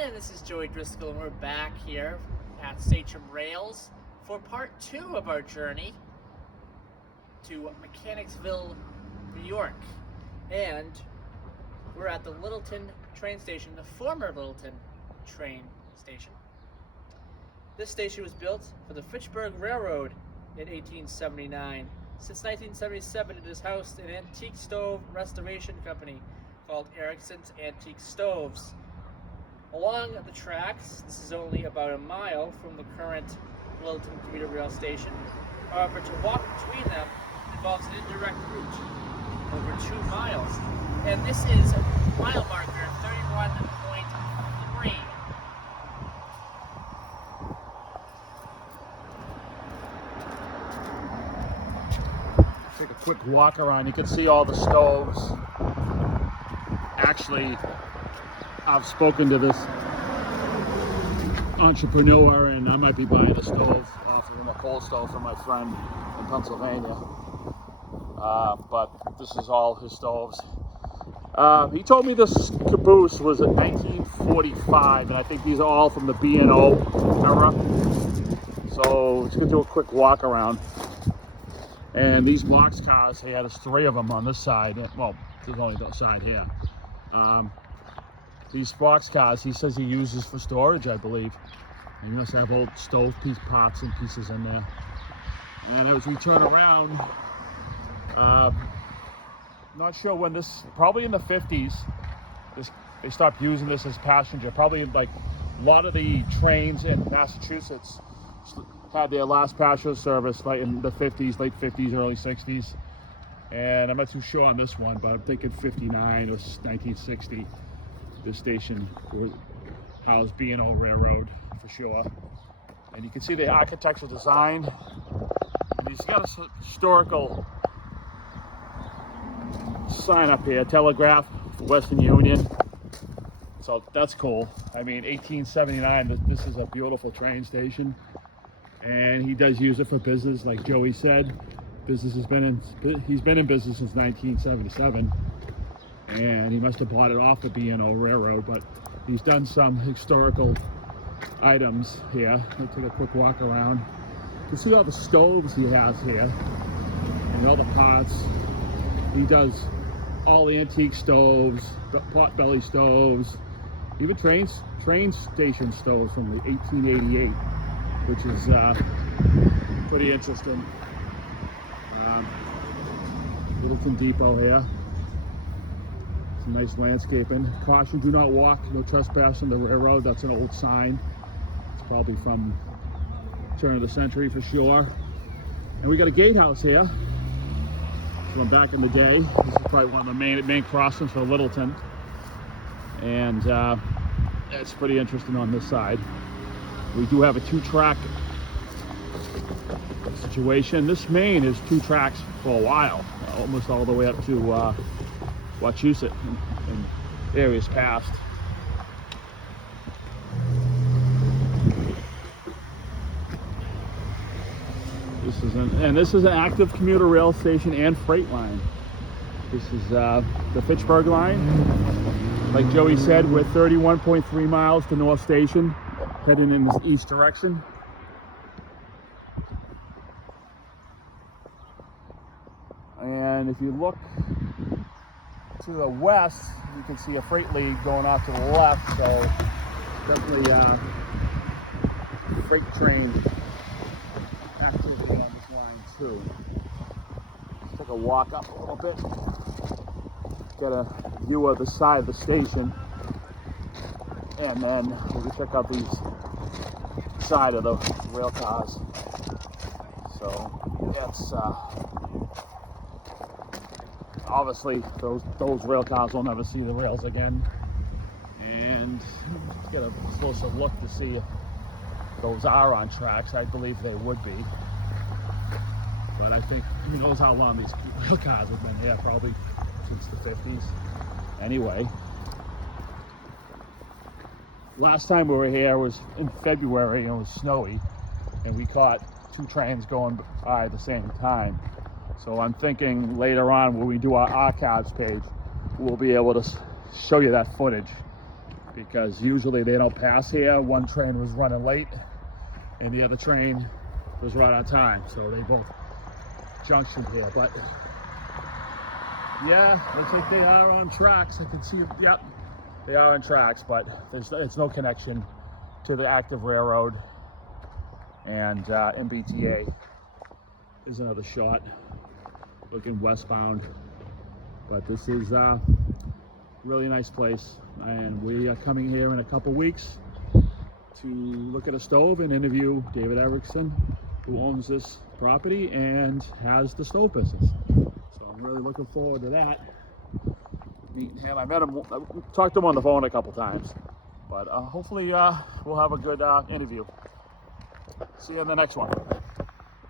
And this is Joey Driscoll, and we're back here at Sachem Rails for part 2 of our journey to Mechanicsville, New York. And we're at the Littleton train station, the former Littleton train station. This station was built for the Fitchburg Railroad in 1879. Since 1977, it has housed an antique stove restoration company called Erickson's Antique Stoves. Along the tracks, this is only about a mile from the current Littleton commuter rail station. However, to walk between them involves an indirect route over 2 miles. And this is mile marker 31.3. Take a quick walk around. You can see all the stoves. Actually, I've spoken to this entrepreneur, and I might be buying a stove off of him, a coal stove from my friend in Pennsylvania. But this is all his stoves. He told me this caboose was at 1945, and I think these are all from the B&O era. So let's go do a quick walk around. And these box cars, he had 3 of them on this side. Well, there's only that side here. These box cars, he says he uses for storage, I believe. He must have old stove piece parts and pieces in there. And as we turn around, not sure when this, probably in the 50s, they stopped using this as passenger. Probably like a lot of the trains in Massachusetts had their last passenger service like in the 50s, late 50s, early 60s. And I'm not too sure on this one, but I'm thinking 59 or 1960. This station housed B&O Railroad for sure. And you can see the architectural design. And he's got a historical sign up here, Telegraph for Western Union. So that's cool. I mean, 1879, this is a beautiful train station. And he does use it for business, like Joey said. He's been in business since 1977. And he must have bought it off the B&O Railroad, but he's done some historical items here. I took a quick walk around. You can see all the stoves he has here and all the parts. He does all antique stoves, pot-belly stoves, even train station stoves from the 1888, which is pretty interesting. Littleton Depot here. Nice landscaping. Caution, do not walk, no trespass on the railroad. That's an old sign. It's probably from turn of the century for sure. And we got a gatehouse here from back in the day. This is probably one of the main crossings for Littleton. And it's pretty interesting on this side. We do have a 2-track situation. This main is 2 tracks for a while, almost all the way up to Wachusett and areas past. This is an active commuter rail station and freight line. This is the Fitchburg line. Like Joey said, we're 31.3 miles to North Station, heading in the east direction. And if you look to the west, you can see a freight lead going off to the left, so definitely freight train activity on this line too. Let's take a walk up a little bit, get a view of the side of the station, and then we can check out these side of the rail cars. So it's obviously those rail cars will never see the rails again, and get a closer look to see if those are on tracks. I believe they would be, but I think who knows how long these rail cars have been here, probably since the 50s anyway. Last time we were here was in February and it was snowy, and we caught 2 trains going by at the same time. So I'm thinking later on when we do our archives page, we'll be able to show you that footage, because usually they don't pass here. One train was running late and the other train was right on time, so they both junctioned here. But yeah, looks like they are on tracks. I can see, yep, they are on tracks, but it's no connection to the active railroad. And MBTA is another shot looking westbound. But this is a really nice place, and we are coming here in a couple weeks to look at a stove and interview David Erickson, who owns this property and has the stove business. So I'm really looking forward to that. Meeting him. I met him, I talked to him on the phone a couple times, but hopefully we'll have a good interview. See you in the next one.